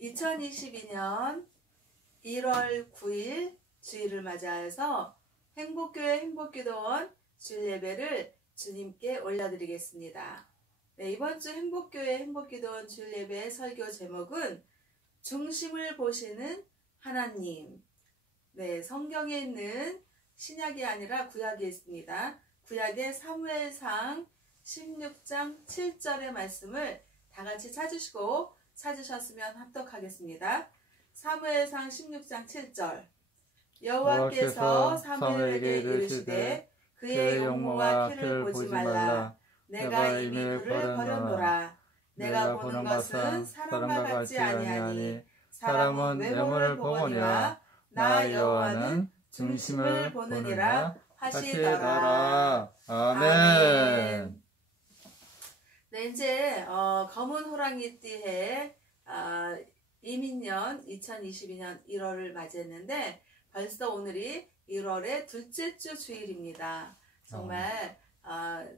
2022년 1월 9일 주일을 맞이하여서 행복교회 행복기도원 주일 예배를 주님께 올려드리겠습니다. 네, 이번 주 행복교회 행복기도원 주일 예배의 설교 제목은 중심을 보시는 하나님. 네, 성경에 있는 신약이 아니라 구약에 있습니다. 구약의 사무엘상 16장 7절의 말씀을 다 같이 찾으시고 찾으셨으면 합독하겠습니다. 사무엘상 16장 7절. 여호와께서 사무엘에게 이르시되 그의 용모와 키를 보지 말라. 내가 이미 그를 버렸노라. 내가 보는 것은 사람과 같지 아니하니 사람은 외모를 보거니와 나 여호와는 중심을 보느니라 하시더라. 아멘. 네, 이제 검은 호랑이띠해 이민년 2022년 1월을 맞이했는데 벌써 오늘이 1월의 둘째 주 주일입니다. 정말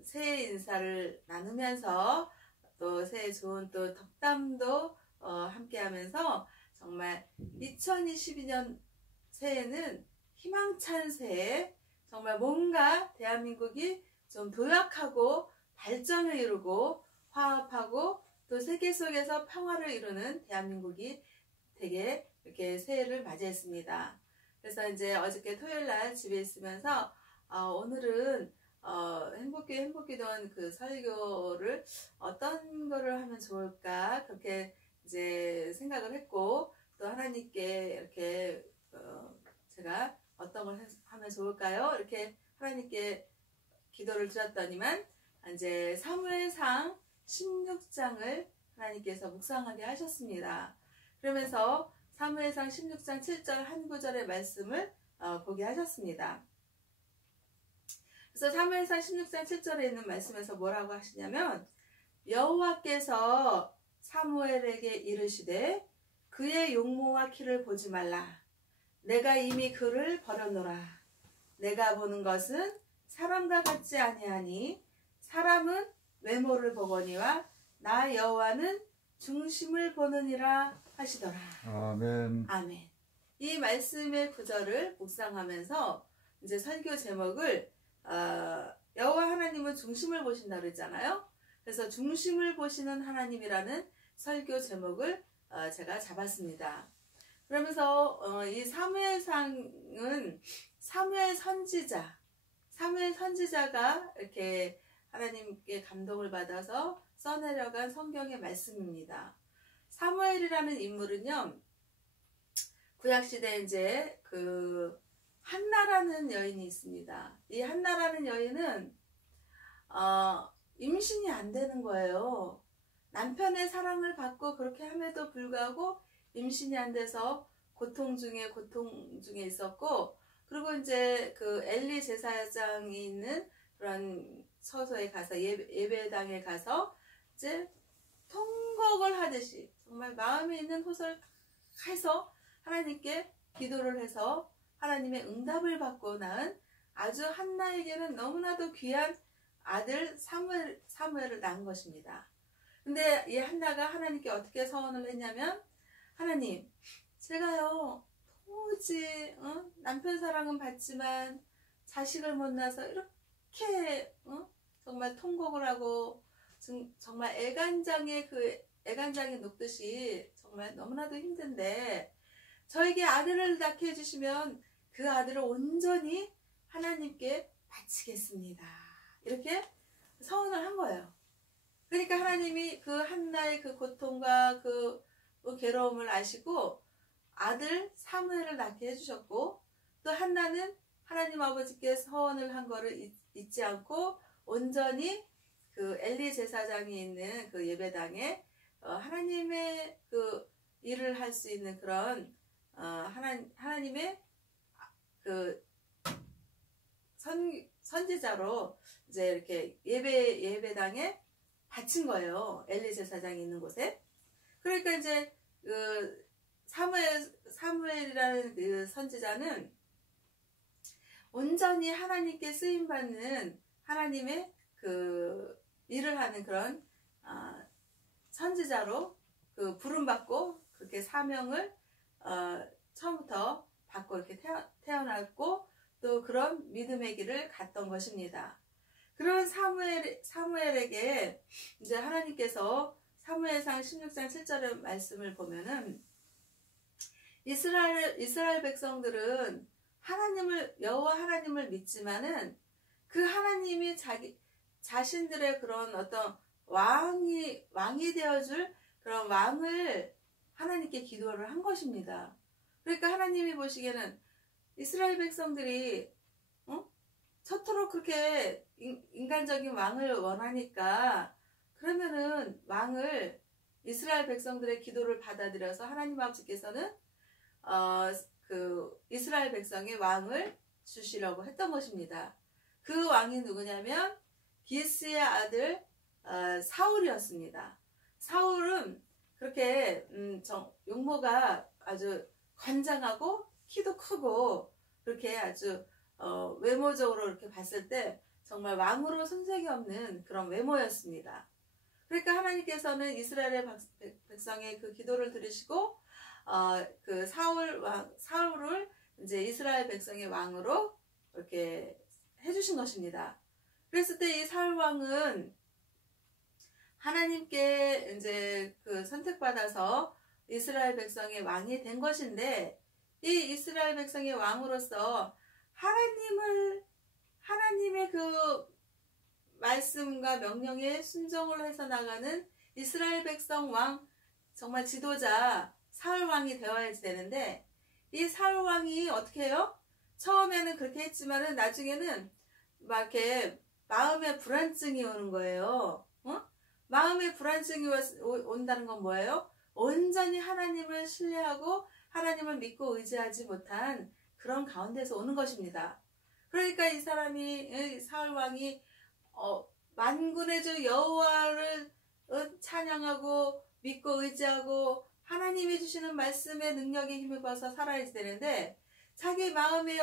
새해 인사를 나누면서 또 새해 좋은 또 덕담도 함께하면서 정말 2022년 새해는 희망찬 새해, 정말 뭔가 대한민국이 좀 도약하고 발전을 이루고 화합하고 또 세계 속에서 평화를 이루는 대한민국이 되게 이렇게 새해를 맞이했습니다. 그래서 이제 어저께 토요일 날 집에 있으면서 오늘은 행복교회 행복기도원 그 설교를 어떤 거를 하면 좋을까 그렇게 이제 생각을 했고 또 하나님께 이렇게 제가 어떤 걸 하면 좋을까요? 이렇게 하나님께 기도를 드렸더니만 이제 사무엘상 16장을 하나님께서 묵상하게 하셨습니다. 그러면서 사무엘상 16장 7절 한 구절의 말씀을 보게 하셨습니다. 그래서 사무엘상 16장 7절에 있는 말씀에서 뭐라고 하시냐면 여호와께서 사무엘에게 이르시되 그의 용모와 키를 보지 말라. 내가 이미 그를 버렸노라. 내가 보는 것은 사람과 같지 아니하니 사람은 외모를 보거니와 나 여호와는 중심을 보느니라 하시더라. 아멘. 아멘. 이 말씀의 구절을 묵상하면서 이제 설교 제목을 여호와 하나님은 중심을 보신다 그랬잖아요. 그래서 중심을 보시는 하나님이라는 설교 제목을 제가 잡았습니다. 그러면서 이 사무엘상은 사무엘 선지자가 이렇게 하나님께 감동을 받아서 써내려간 성경의 말씀입니다. 사무엘이라는 인물은요, 구약시대에 이제 그 한나라는 여인이 있습니다. 이 한나라는 여인은 임신이 안 되는 거예요. 남편의 사랑을 받고 그렇게 함에도 불구하고 임신이 안 돼서 고통 중에 있었고, 그리고 이제 그 엘리 제사장이 있는 그런 처소에 가서 예배당에 가서 이제 통곡을 하듯이 정말 마음에 있는 호소해서 하나님께 기도를 해서 하나님의 응답을 받고 낳은 아주 한나에게는 너무나도 귀한 아들 사무엘을 낳은 것입니다. 근데 이 한나가 하나님께 어떻게 서원을 했냐면 하나님, 제가요 도무지 남편 사랑은 받지만 자식을 못 낳아서 이렇게 정말 통곡을 하고 정말 애간장에 녹듯이 정말 너무나도 힘든데 저에게 아들을 낳게 해주시면 그 아들을 온전히 하나님께 바치겠습니다. 이렇게 서원을 한 거예요. 그러니까 하나님이 그 한나의 그 고통과 그 괴로움을 아시고 아들 사무엘을 낳게 해주셨고 또 한나는 하나님 아버지께 서원을 한 거를 잊지 않고 온전히 그 엘리 제사장이 있는 그 예배당에 하나님의 그 일을 할 수 있는 그런 하나님의 그 선지자로 이제 이렇게 예배당에 바친 거예요. 엘리 제사장이 있는 곳에. 그러니까 이제 그 사무엘이라는 그 선지자는 온전히 하나님께 쓰임 받는 하나님의 그 일을 하는 그런 선지자로 그 부름 받고 그렇게 사명을 처음부터 받고 이렇게 태어났고 또 그런 믿음의 길을 갔던 것입니다. 그런 사무엘에게 이제 하나님께서 사무엘상 16장 7절의 말씀을 보면은 이스라엘 백성들은 여호와 하나님을 믿지만은 그 하나님이 자신들의 그런 어떤 왕이 되어줄 그런 왕을 하나님께 기도를 한 것입니다. 그러니까 하나님이 보시기에는 이스라엘 백성들이 저토록 그렇게 인간적인 왕을 원하니까 그러면은 왕을 이스라엘 백성들의 기도를 받아들여서 하나님 아버지께서는 그 이스라엘 백성의 왕을 주시려고 했던 것입니다. 그 왕이 누구냐면 기스의 아들 사울이었습니다. 사울은 그렇게 용모가 아주 관장하고 키도 크고 그렇게 아주 외모적으로 이렇게 봤을 때 정말 왕으로 손색이 없는 그런 외모였습니다. 그러니까 하나님께서는 이스라엘의 백성의 그 기도를 들으시고 그 사울을 이제 이스라엘 백성의 왕으로 이렇게 해주신 것입니다. 그랬을 때 이 사울 왕은 하나님께 이제 그 선택받아서 이스라엘 백성의 왕이 된 것인데 이 이스라엘 백성의 왕으로서 하나님의 그 말씀과 명령에 순종을 해서 나가는 이스라엘 백성 왕 정말 지도자 사울 왕이 되어야지 되는데 이 사울 왕이 어떻게 해요? 처음에는 그렇게 했지만은 나중에는 막 이렇게 마음에 불안증이 오는 거예요. 마음에 불안증이 온다는 건 뭐예요? 온전히 하나님을 신뢰하고 하나님을 믿고 의지하지 못한 그런 가운데서 오는 것입니다. 그러니까 이 사울 왕이 만군의 주 여호와를 찬양하고 믿고 의지하고 하나님이 주시는 말씀의 능력에 힘입어서 살아야 되는데 자기 마음에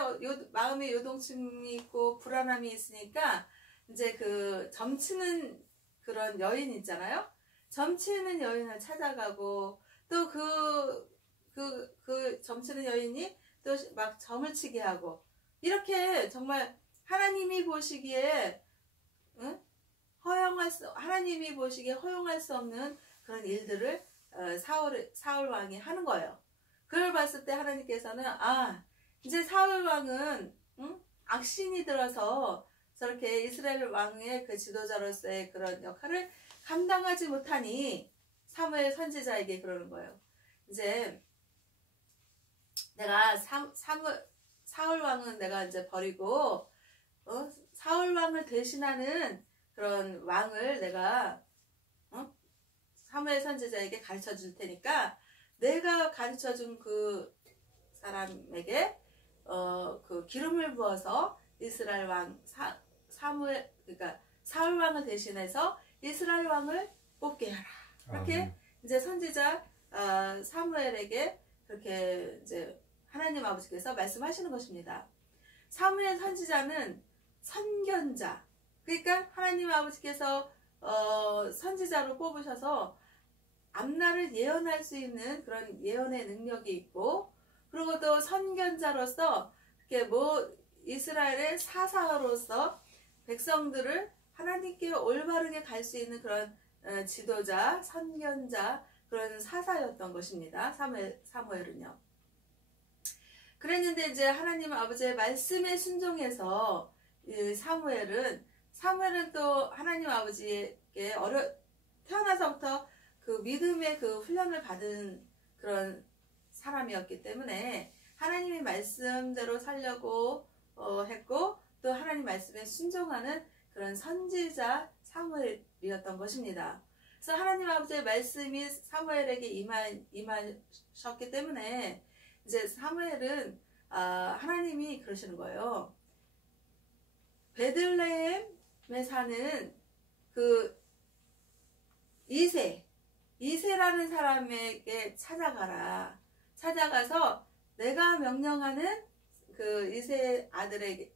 요동침이 있고 불안함이 있으니까 이제 그 점치는 그런 여인 있잖아요. 점치는 여인을 찾아가고 또 그 점치는 여인이 또 막 점을 치게 하고 이렇게 정말 하나님이 보시기에 하나님이 보시기에 허용할 수 없는 그런 일들을 사울 왕이 하는 거예요. 그걸 봤을 때 하나님께서는 이제 사울 왕은 악신이 들어서 저렇게 이스라엘 왕의 그 지도자로서의 그런 역할을 감당하지 못하니 사무엘 선지자에게 그러는 거예요. 이제 내가 사울 왕은 내가 이제 버리고 사울 왕을 대신하는 그런 왕을 내가 사무엘 선지자에게 가르쳐 줄 테니까 내가 가르쳐 준 그 사람에게 그 기름을 부어서 이스라엘 왕 그러니까 사울 왕을 대신해서 이스라엘 왕을 뽑게 하라. 그렇게 이제 선지자 사무엘에게 그렇게 이제 하나님 아버지께서 말씀하시는 것입니다. 사무엘 선지자는 선견자. 그러니까 하나님 아버지께서 선지자로 뽑으셔서 앞날을 예언할 수 있는 그런 예언의 능력이 있고, 그리고 또 선견자로서 이렇게 이스라엘의 사사로서 백성들을 하나님께 올바르게 갈 수 있는 그런 지도자, 선견자, 그런 사사였던 것입니다. 사무엘은요. 그랬는데 이제 하나님 아버지의 말씀에 순종해서 사무엘은 또 하나님 아버지에게 태어나서부터 그 믿음의 그 훈련을 받은 그런 사람이었기 때문에 하나님의 말씀대로 살려고 했고, 또 하나님 말씀에 순종하는 그런 선지자 사무엘이었던 것입니다. 그래서 하나님 아버지의 말씀이 사무엘에게 임하셨기 때문에 이제 사무엘은 하나님이 그러시는 거예요. 베들레헴에 사는 그 이세라는 사람에게 찾아가서 내가 명령하는 그 이세 아들이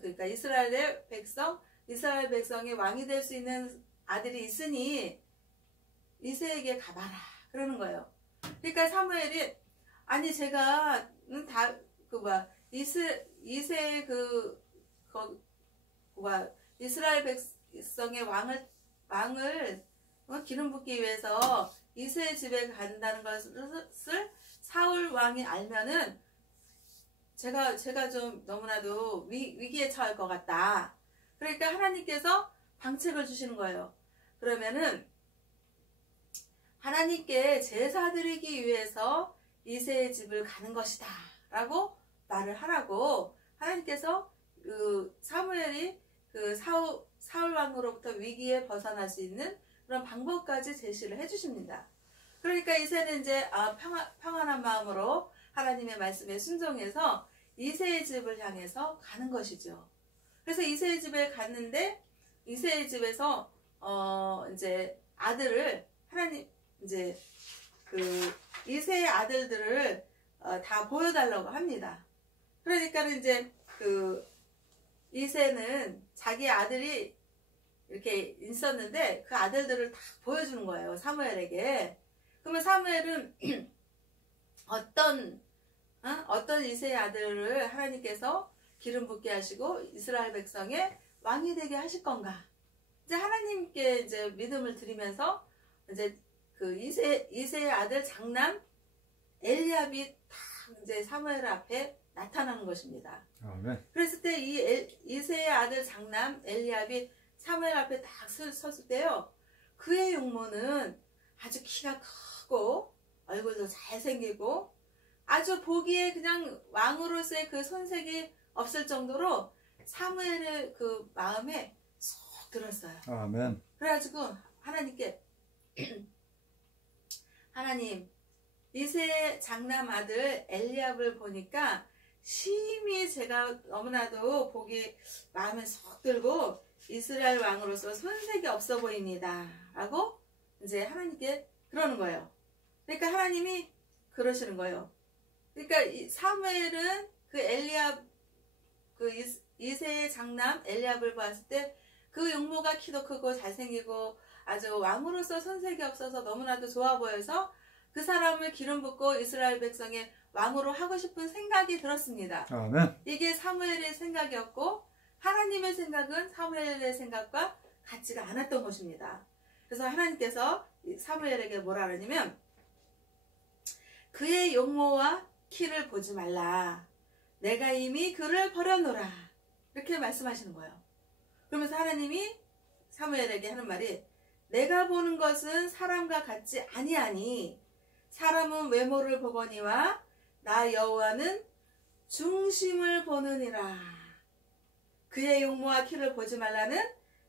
그러니까 이스라엘 백성의 왕이 될 수 있는 아들이 있으니 이세에게 가봐라. 그러는 거예요. 그러니까 사무엘이 아니 제가는 다 이세 이스라엘 백성의 왕을 기름 붓기 위해서 이세의 집에 간다는 것을 사울 왕이 알면은 제가 좀 너무나도 위기에 처할 것 같다. 그러니까 하나님께서 방책을 주시는 거예요. 그러면은 하나님께 제사 드리기 위해서 이세의 집을 가는 것이다 라고 말을 하라고 하나님께서 사무엘이 사울 왕으로부터 위기에 벗어날 수 있는 그런 방법까지 제시를 해주십니다. 그러니까 이세는 이제 평안한 마음으로 하나님의 말씀에 순종해서 이세의 집을 향해서 가는 것이죠. 그래서 이세의 집에 갔는데 이세의 집에서 이제 아들을 이제 이세의 아들들을 다 보여달라고 합니다. 그러니까는 이제 이세는 자기 아들이 이렇게 있었는데 그 아들들을 다 보여주는 거예요. 사무엘에게. 그러면 사무엘은 어떤 이세의 아들을 하나님께서 기름 붓게 하시고 이스라엘 백성의 왕이 되게 하실 건가? 이제 하나님께 이제 믿음을 드리면서 이제 이세의 아들 장남 엘리압이 딱 이제 사무엘 앞에 나타나는 것입니다. 아멘. 그랬을 때 이세의 아들 장남 엘리압이 사무엘 앞에 딱 섰을 때요. 그의 용모는 아주 키가 크고 얼굴도 잘생기고 아주 보기에 그냥 왕으로서의 그 손색이 없을 정도로 사무엘의 그 마음에 쏙 들었어요. 아멘. 그래가지고 하나님께 하나님 이세의 장남 아들 엘리압을 보니까 심히 제가 너무나도 보기 마음에 쏙 들고 이스라엘 왕으로서 손색이 없어 보입니다 라고 이제 하나님께 그러는 거예요. 그러니까 하나님이 그러시는 거예요. 그러니까 사무엘은 엘리압 이세의 장남 엘리압을 봤을 때 그 용모가 키도 크고 잘생기고 아주 왕으로서 손색이 없어서 너무나도 좋아 보여서 그 사람을 기름 붓고 이스라엘 백성의 왕으로 하고 싶은 생각이 들었습니다. 아멘. 이게 사무엘의 생각이었고 하나님의 생각은 사무엘의 생각과 같지가 않았던 것입니다. 그래서 하나님께서 사무엘에게 뭐라 그러냐면 그의 용모와 키를 보지 말라. 내가 이미 그를 버려놓으라. 이렇게 말씀하시는 거예요. 그러면서 하나님이 사무엘에게 하는 말이 내가 보는 것은 사람과 같지 아니하니 사람은 외모를 보거니와 나 여호와는 중심을 보느니라. 그의 용모와 키를 보지 말라는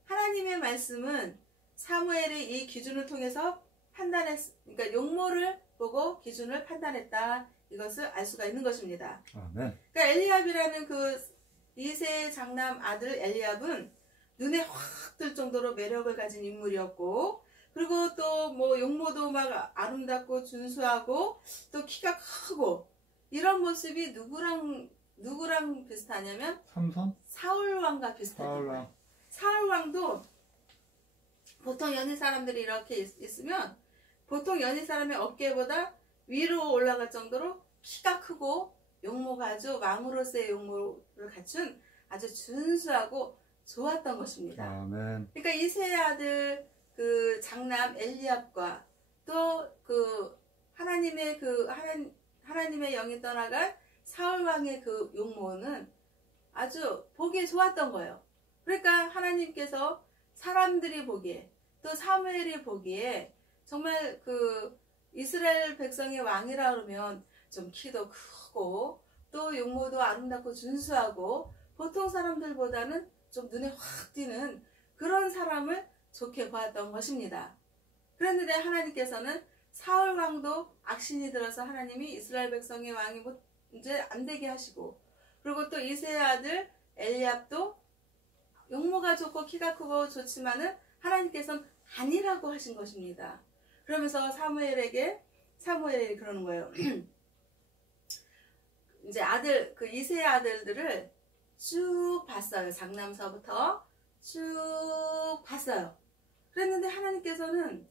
하나님의 말씀은 사무엘이 이 기준을 통해서 그러니까 용모를 보고 기준을 판단했다. 이것을 알 수가 있는 것입니다. 아멘. 그러니까 엘리압이라는 이세의 장남 아들 엘리압은 눈에 확 들 정도로 매력을 가진 인물이었고, 그리고 또 용모도 막 아름답고 준수하고 또 키가 크고 이런 모습이 누구랑 비슷하냐면 삼손? 사울왕과 비슷한 거예요. 사울왕도 보통 연희 사람들이 이렇게 있으면 보통 연희 사람의 어깨보다 위로 올라갈 정도로 키가 크고 용모가 아주 왕으로서의 용모를 갖춘 아주 준수하고 좋았던 것입니다. 아멘. 그러니까 이세의 아들 장남 엘리압과 또 하나님의 하나님의 영이 떠나간 사울 왕의 용모는 아주 보기에 좋았던 거예요. 그러니까 하나님께서 사람들이 보기에 또 사무엘이 보기에 정말 이스라엘 백성의 왕이라 그러면 좀 키도 크고 또 용모도 아름답고 준수하고 보통 사람들보다는 좀 눈에 확 띄는 그런 사람을 좋게 보았던 것입니다. 그런데 하나님께서는 사울 왕도 악신이 들어서 하나님이 이스라엘 백성의 왕이 이제 안 되게 하시고, 그리고 또 이세의 아들 엘리압도 용모가 좋고 키가 크고 좋지만은 하나님께서는 아니라고 하신 것입니다. 그러면서 사무엘이 그러는 거예요. 이제 이세의 아들들을 쭉 봤어요. 장남서부터 쭉 봤어요. 그랬는데 하나님께서는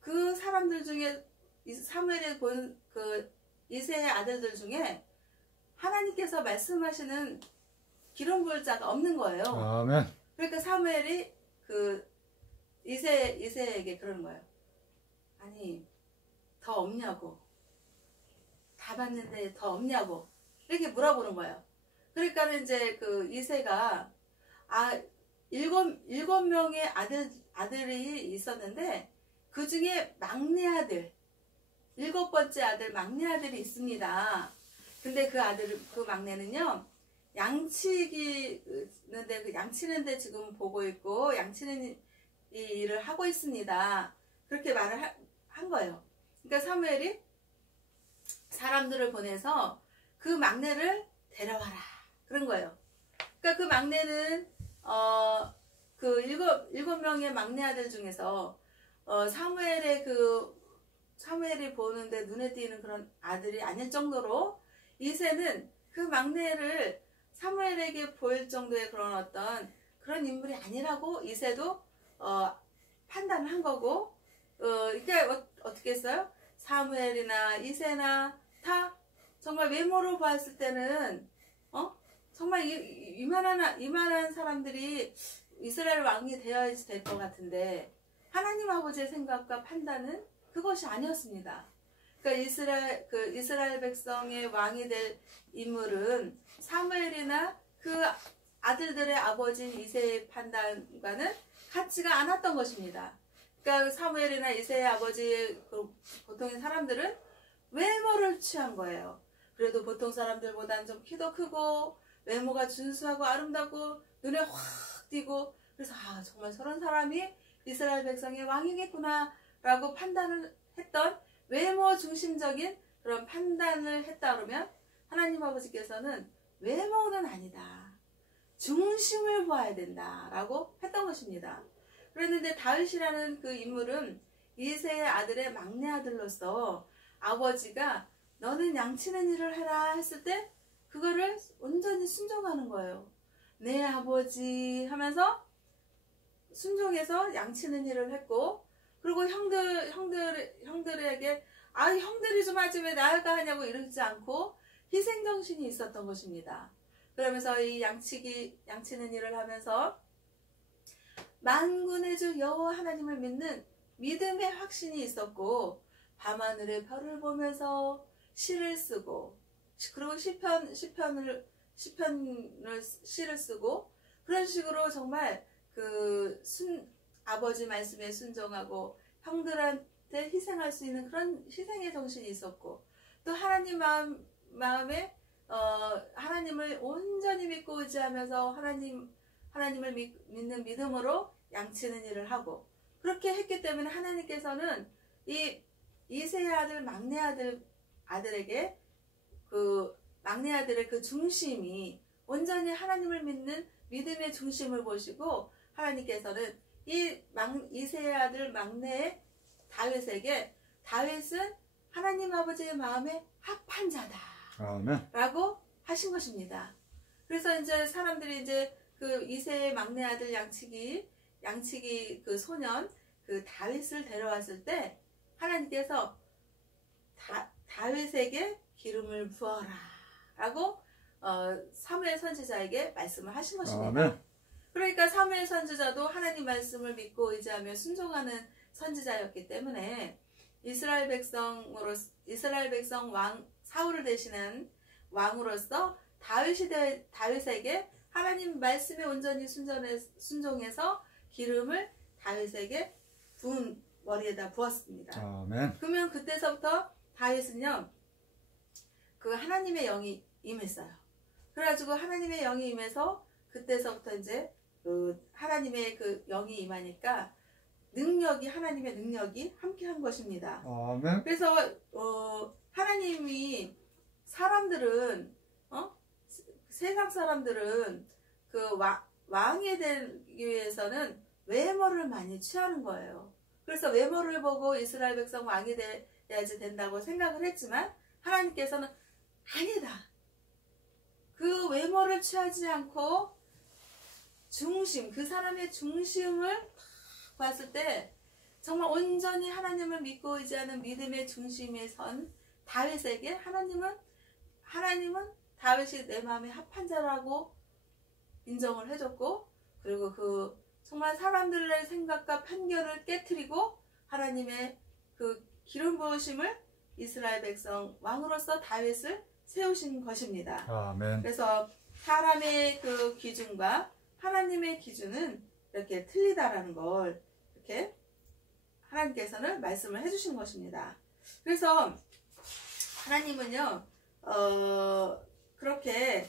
그 사람들 아들들 중에 사무엘이 본 그 이새의 아들들 중에 하나님께서 말씀하시는 기름 부을 자가 없는 거예요. 아멘. 그러니까 사무엘이 그 이새에게 그러는 거예요. 아니 더 없냐고, 다 봤는데 더 없냐고 이렇게 물어보는 거예요. 그러니까 이제 그 이새가 일곱 명의 아들이 있었는데 그 중에 막내 아들, 7번째 아들 막내 아들이 있습니다. 근데 그 막내는요, 양치기는데 그 양치는데 지금 보고 있고 양치는 이 일을 하고 있습니다. 그렇게 말을 한 거예요. 그러니까 사무엘이 사람들을 보내서 그 막내를 데려와라 그런 거예요. 그러니까 그 막내는 그 일곱 명의 막내 아들 중에서 사무엘이 보는데 눈에 띄는 그런 아들이 아닐 정도로 이새는 그 막내를 사무엘에게 보일 정도의 그런 인물이 아니라고 이새도 판단을 한 거고, 이게 어떻게 했어요? 사무엘이나 이새나 다 정말 외모로 봤을 때는 정말 이만한 사람들이 이스라엘 왕이 되어야지 될 것 같은데 하나님 아버지의 생각과 판단은 그것이 아니었습니다. 그러니까 이스라엘 백성의 왕이 될 인물은 사무엘이나 그 아들들의 아버지인 이새의 판단과는 같지가 않았던 것입니다. 그러니까 사무엘이나 이새의 아버지 보통의 사람들은 외모를 취한 거예요. 그래도 보통 사람들보다는 좀 키도 크고 외모가 준수하고 아름답고 눈에 확 띄고, 그래서 정말 저런 사람이 이스라엘 백성의 왕이겠구나 라고 판단을 했던 외모 중심적인 그런 판단을 했다 그러면 하나님 아버지께서는 외모는 아니다, 중심을 보아야 된다 라고 했던 것입니다. 그랬는데 다윗이라는 그 인물은 이새의 아들의 막내 아들로서 아버지가 너는 양치는 일을 해라 했을 때 그거를 온전히 순종하는 거예요. 네 아버지 하면서 순종해서 양치는 일을 했고, 그리고 형들에게 형들이 좀 하지 왜 나가 하냐고 이러지 않고 희생정신이 있었던 것입니다. 그러면서 이 양치는 일을 하면서 만군의 주 여호와 하나님을 믿는 믿음의 확신이 있었고, 밤하늘의 별을 보면서 시를 쓰고, 그리고 시편을 시를 쓰고, 그런 식으로 정말 아버지 말씀에 순종하고 형들한테 희생할 수 있는 그런 희생의 정신이 있었고, 또 하나님 마음에 하나님을 온전히 믿고 의지하면서 하나님을 믿는 믿음으로 양치는 일을 하고, 그렇게 했기 때문에 하나님께서는 이 이새의 아들 막내 아들에게 그 막내 아들의 그 중심이 온전히 하나님을 믿는 믿음의 중심을 보시고, 하나님께서는 이새의 아들 막내 다윗에게 다윗은 하나님 아버지의 마음에 합한 자다 라고 하신 것입니다. 그래서 이제 사람들이 이제 그 이새의 막내 아들 양치기 그 소년 그 다윗을 데려왔을 때 하나님께서 다윗에게 기름을 부어라 라고 사무엘 선지자에게 말씀을 하신 것입니다. 아멘. 그러니까 사무엘 선지자도 하나님 말씀을 믿고 의지하며 순종하는 선지자였기 때문에 이스라엘 백성 왕 사울을 대신한 왕으로서 다윗에게 하나님 말씀에 온전히 순종해서 기름을 다윗에게 부은 머리에다 부었습니다. 아멘. 그러면 그때서부터 다윗은요, 그 하나님의 영이 임했어요. 그래가지고 하나님의 영이 임해서 그때서부터 이제 그 하나님의 그 영이 임하니까 하나님의 능력이 함께한 것입니다. 아멘. 그래서 하나님이 세상 사람들은 그 왕이 되기 위해서는 외모를 많이 취하는 거예요. 그래서 외모를 보고 이스라엘 백성 왕이 돼야지 된다고 생각을 했지만 하나님께서는 아니다. 그 외모를 취하지 않고 그 사람의 중심을 봤을 때 정말 온전히 하나님을 믿고 의지하는 믿음의 중심에 선 다윗에게 하나님은 다윗이 내 마음에 합한 자라고 인정을 해줬고, 그리고 그 정말 사람들의 생각과 편견을 깨트리고 하나님의 그 기름 부으심을 이스라엘 백성 왕으로서 다윗을 세우신 것입니다. 아멘. 그래서 사람의 그 기준과 하나님의 기준은 이렇게 틀리다라는 걸 이렇게 하나님께서는 말씀을 해주신 것입니다. 그래서 하나님은요, 그렇게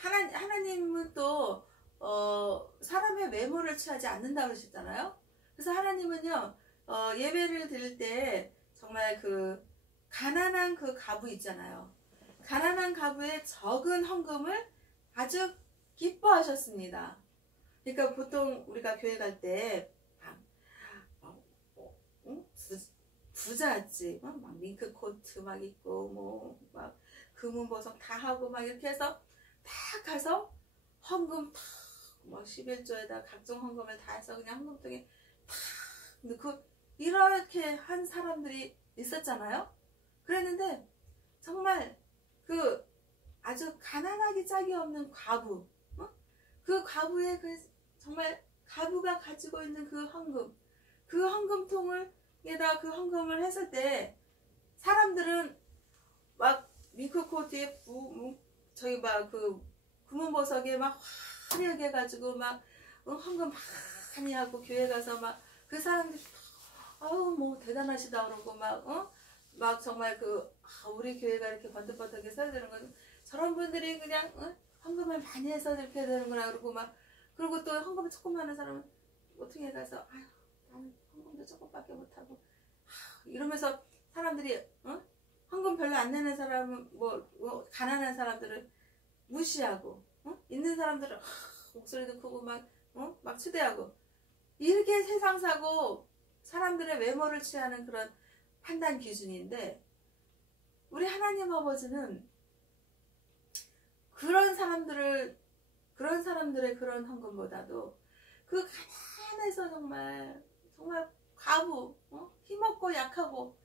하나님은 또 사람의 외모를 취하지 않는다고 그러셨잖아요. 그래서 하나님은요, 예배를 드릴 때 정말 그 가난한 그 가부 있잖아요. 가난한 가부의 적은 헌금을 아주 기뻐하셨습니다. 그러니까 보통 우리가 교회 갈 때 부잣집, 막 밍크 코트 막 입고 뭐 막 금은 보석 다 하고 막 이렇게 해서 딱 가서 헌금 탁 뭐 11조에다 각종 헌금을 다 해서 그냥 헌금통에 탁 넣고 이렇게 한 사람들이 있었잖아요. 그랬는데 정말 그 아주 가난하기 짝이 없는 과부, 그 과부의 그 정말 과부가 가지고 있는 그 헌금, 그 헌금통에다 그 헌금을 했을 때 사람들은 막 밍크코트에 저기 막 그 금은보석에 막 화려하게 해가지고 막 헌금 많이 하고 교회 가서 막 그 사람들이 아우 뭐 대단하시다 그러고 막 정말 우리 교회가 이렇게 번뜩번뜩하게 서야 되는 건 저런 분들이 그냥 헌금을 많이 해서 이렇게 되는구나 그러고 막 그리고 또 헌금을 조금 하는 사람은 어떻게 가서 아유 나는 헌금도 조금밖에 못하고 이러면서 사람들이 헌금 별로 안 내는 사람은 뭐 가난한 사람들을 무시하고 있는 사람들은 목소리도 크고 막 추대하고 이렇게 세상사고 사람들의 외모를 취하는 그런 판단 기준인데 우리 하나님 아버지는 그런 사람들의 그런 헌금보다도 그 가난해서 정말 과부, 힘없고 약하고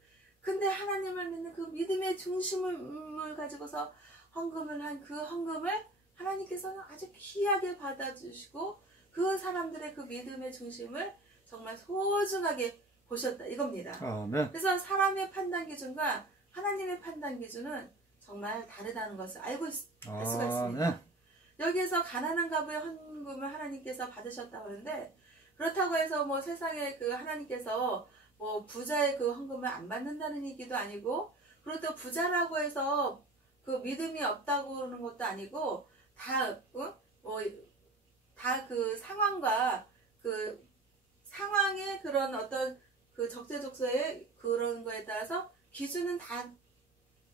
근데 하나님을 믿는 그 믿음의 중심을 가지고서 헌금을 한 그 헌금을 하나님께서는 아주 귀하게 받아주시고 그 사람들의 그 믿음의 중심을 정말 소중하게 보셨다 이겁니다. 아멘. 그래서 사람의 판단 기준과 하나님의 판단 기준은 정말 다르다는 것을 알 수가 있습니다. 여기에서 가난한 가부의 헌금을 하나님께서 받으셨다고 하는데 그렇다고 해서 뭐 세상에 그 하나님께서 뭐 부자의 그 헌금을 안 받는다는 얘기도 아니고 그리고 또 부자라고 해서 그 믿음이 없다고 그러는 것도 아니고 다 그 상황과 그 상황의 그런 어떤 그 적재적소의 그런 거에 따라서 기준은 다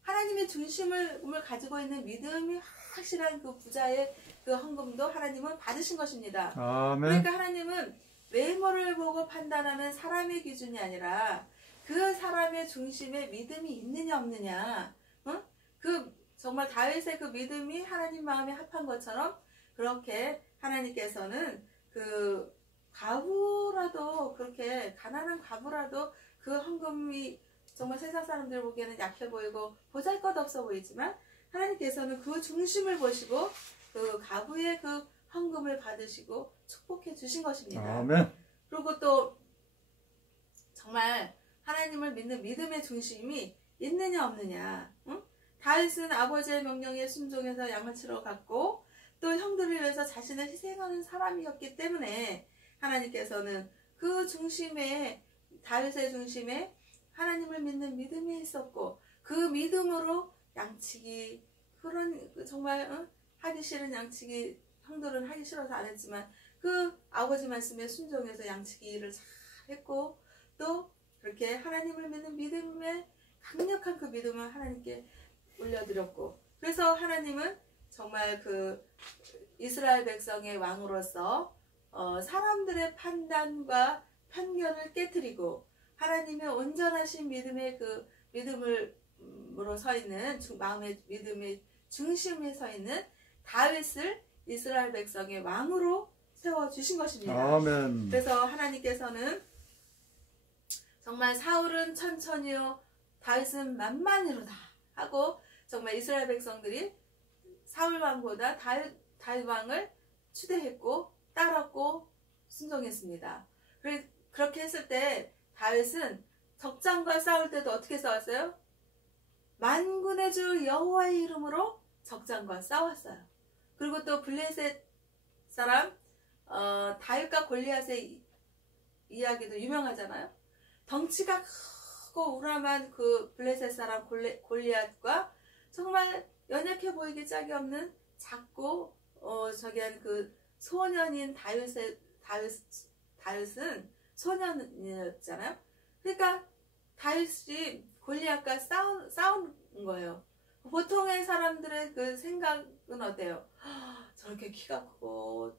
하나님의 중심을 가지고 있는 믿음이 확실한 그 부자의 그 헌금도 하나님은 받으신 것입니다. 아멘. 그러니까 하나님은 외모를 보고 판단하는 사람의 기준이 아니라 그 사람의 중심에 믿음이 있느냐 없느냐, 그 정말 다윗의 그 믿음이 하나님 마음에 합한 것처럼 그렇게 하나님께서는 그 과부라도 그렇게 가난한 과부라도 그 헌금이 정말 세상 사람들 보기에는 약해 보이고 보잘것없어 보이지만 하나님께서는 그 중심을 보시고 그 과부의 그 헌금을 받으시고 축복해 주신 것입니다. 아멘. 그리고 또 정말 하나님을 믿는 믿음의 중심이 있느냐 없느냐. 다윗은 아버지의 명령에 순종해서 양을 치러 갔고 또 형들을 위해서 자신을 희생하는 사람이었기 때문에 하나님께서는 그 중심에 다윗의 중심에 하나님을 믿는 믿음이 있었고 그 믿음으로 양치기 그런 정말 하기 싫은 양치기 형들은 하기 싫어서 안 했지만 그 아버지 말씀에 순종해서 양치기를 잘 했고 또 그렇게 하나님을 믿는 믿음의 강력한 그 믿음을 하나님께 올려드렸고 그래서 하나님은 정말 그 이스라엘 백성의 왕으로서 사람들의 판단과 편견을 깨트리고 하나님의 온전하신 믿음의 그 믿음으로 서 있는 마음의 믿음의 중심에 서 있는 다윗을 이스라엘 백성의 왕으로 세워주신 것입니다. 아멘. 그래서 하나님께서는 정말 사울은 천천히요 다윗은 만만히로다 하고 정말 이스라엘 백성들이 사울 왕보다 다윗 왕을 추대했고 따랐고 순종했습니다. 그렇게 했을 때 다윗은 적장과 싸울 때도 어떻게 싸웠어요? 만군의 주 여호와의 이름으로 적장과 싸웠어요. 그리고 또 블레셋 사람 다윗과 골리앗의 이야기도 유명하잖아요. 덩치가 크고 우람한 그 블레셋 사람 골리앗과 정말 연약해 보이기 짝이 없는 작고 저기한 그 소년인 다윗은 소년이었잖아요. 그러니까 다윗이 골리앗과 싸운 거예요. 보통의 사람들의 그 생각은 어때요? 저렇게 키가 크고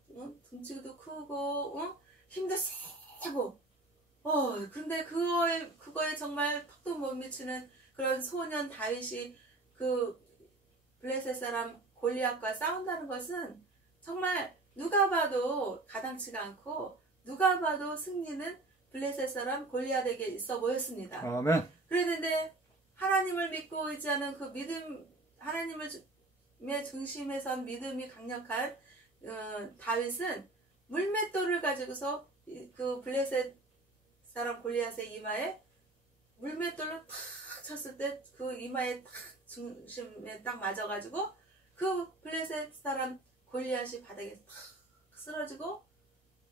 등치도 크고 힘도 세고 근데 그거에 정말 턱도 못 미치는 그런 소년 다윗이 그 블레셋 사람 골리앗과 싸운다는 것은 정말 누가 봐도 가당치가 않고 누가 봐도 승리는 블레셋 사람 골리앗에게 있어 보였습니다. 아멘. 그랬는데 하나님을 믿고 의지하는 그 믿음, 하나님의 중심에 선 믿음이 강력한 다윗은 물맷돌을 가지고서 그 블레셋 사람 골리앗의 이마에 물맷돌로 탁 쳤을 때 그 이마에 탁 중심에 딱 맞아가지고 그 블레셋 사람 골리앗이 바닥에 탁 쓰러지고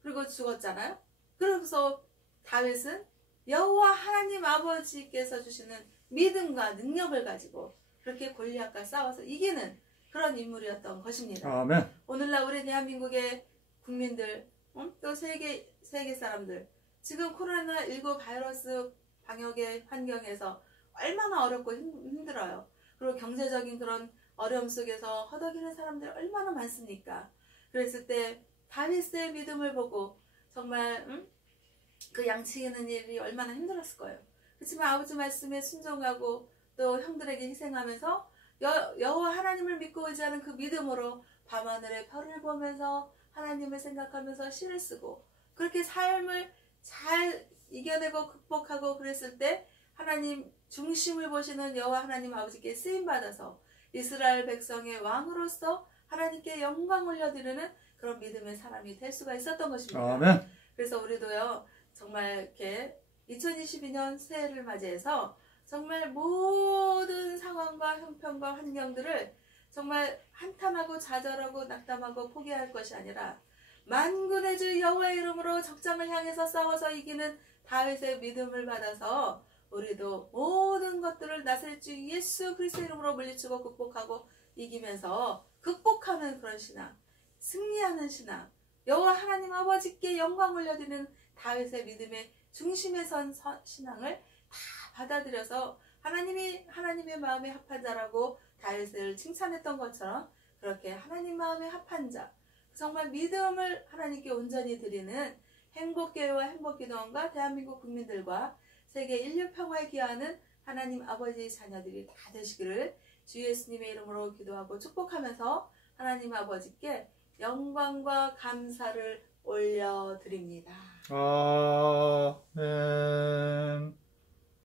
그리고 죽었잖아요. 그래서 다윗은 여호와 하나님 아버지께서 주시는 믿음과 능력을 가지고 그렇게 골리앗과 싸워서 이기는 그런 인물이었던 것입니다. 아멘. 오늘날 우리 대한민국의 국민들 또 세계 사람들 지금 코로나19 바이러스 방역의 환경에서 얼마나 어렵고 힘들어요. 그리고 경제적인 그런 어려움 속에서 허덕이는 사람들 얼마나 많습니까? 그랬을 때 다윗의 믿음을 보고 정말 그 양치기는 일이 얼마나 힘들었을 거예요. 그렇지만 아버지 말씀에 순종하고 또 형들에게 희생하면서 여호와 하나님을 믿고 의지하는 그 믿음으로 밤하늘의 별을 보면서 하나님을 생각하면서 시를 쓰고 그렇게 삶을 잘 이겨내고 극복하고 그랬을 때 하나님 중심을 보시는 여호와 하나님 아버지께 쓰임받아서 이스라엘 백성의 왕으로서 하나님께 영광 올려드리는 그런 믿음의 사람이 될 수가 있었던 것입니다. 아멘. 그래서 우리도요 정말 이렇게 2022년 새해를 맞이해서 정말 모든 상황과 형편과 환경들을 정말 한탄하고 좌절하고 낙담하고 포기할 것이 아니라 만군의 주 여호와의 이름으로 적장을 향해서 싸워서 이기는 다윗의 믿음을 받아서 우리도 모든 것들을 나설 주 예수 그리스도의 이름으로 물리치고 극복하고 이기면서 극복하는 그런 신앙, 승리하는 신앙, 여호와 하나님 아버지께 영광 올려드리는 다윗의 믿음의 중심에 선 신앙을 다 받아들여서 하나님의 마음에 합한 자라고 다윗을 칭찬했던 것처럼 그렇게 하나님 마음에 합한 자, 정말 믿음을 하나님께 온전히 드리는 행복교회와 행복기도원과 대한민국 국민들과 세계 인류 평화에 기여하는 하나님 아버지의 자녀들이 다 되시기를 주 예수님의 이름으로 기도하고 축복하면서 하나님 아버지께 영광과 감사를 올려드립니다. 아멘.